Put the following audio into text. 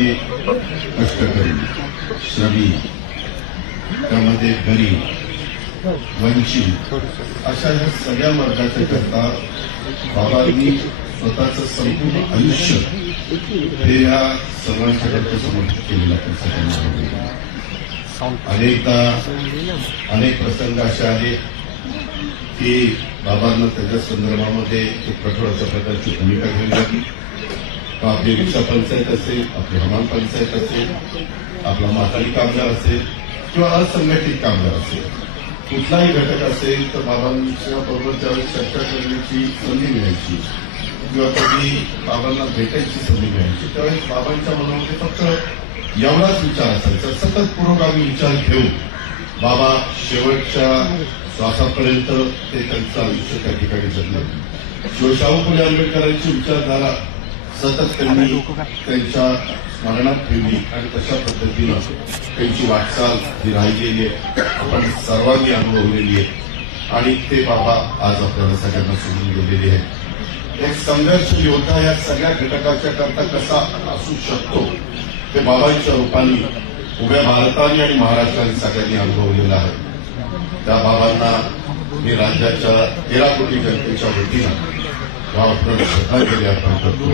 त्यामध्ये कष्टकरी श्रमी त्यामध्ये गरीब वंचित अशा ह्या सगळ्या वर्गाच्या करता बाबांनी स्वतःचं संपूर्ण आयुष्य हे या सर्वांच्याकडे करता समर्पित केलेलं आपण सगळ्यांना अनेकदा अनेक प्रसंग असे आहेत की बाबांना त्याच्या संदर्भामध्ये एक कठोर अशा प्रकारची भूमिका घ्यावी लागली आपली रिक्षा पंचायत असेल आपली हवामान पंचायत असेल आपला माथाडी कामगार असेल किंवा असंघटित कामगार असेल. कुठलाही घटक असेल तर बाबांच्या बरोबर ज्यावेळेस चर्चा करण्याची संधी मिळायची किंवा कधी बाबांना भेटायची संधी मिळायची त्यावेळेस बाबांच्या मनामध्ये फक्त एवढाच विचार असायचा सतत पुरोगामी विचार घेऊन बाबा शेवटच्या श्वासापर्यंत ते त्यांचं आयुष्य त्या ठिकाणी जगलं. शिवशाहू फुले आंबेडकरांची विचारधारा सतत त्यांनी त्यांच्या स्मरणात ठेवली आणि तशा पद्धतीनं त्यांची वाटचाल ही राहिलेली आहे. आपण सर्वांनी अनुभवलेली आहे. आणि ते बाबा आज आपल्याला सगळ्यांना सोडून गेलेले आहेत. एक संघर्ष योद्धा या सगळ्या घटकाच्या करता कसा असू शकतो ते बाबांच्या रूपाने उभ्या भारताने आणि महाराष्ट्राने सगळ्यांनी अनुभवलेलं आहे. त्या बाबांना मी राज्याच्या तेरा कोटी जनतेच्या वतीनं गावाकडे श्रद्धांजली अर्पण करतो.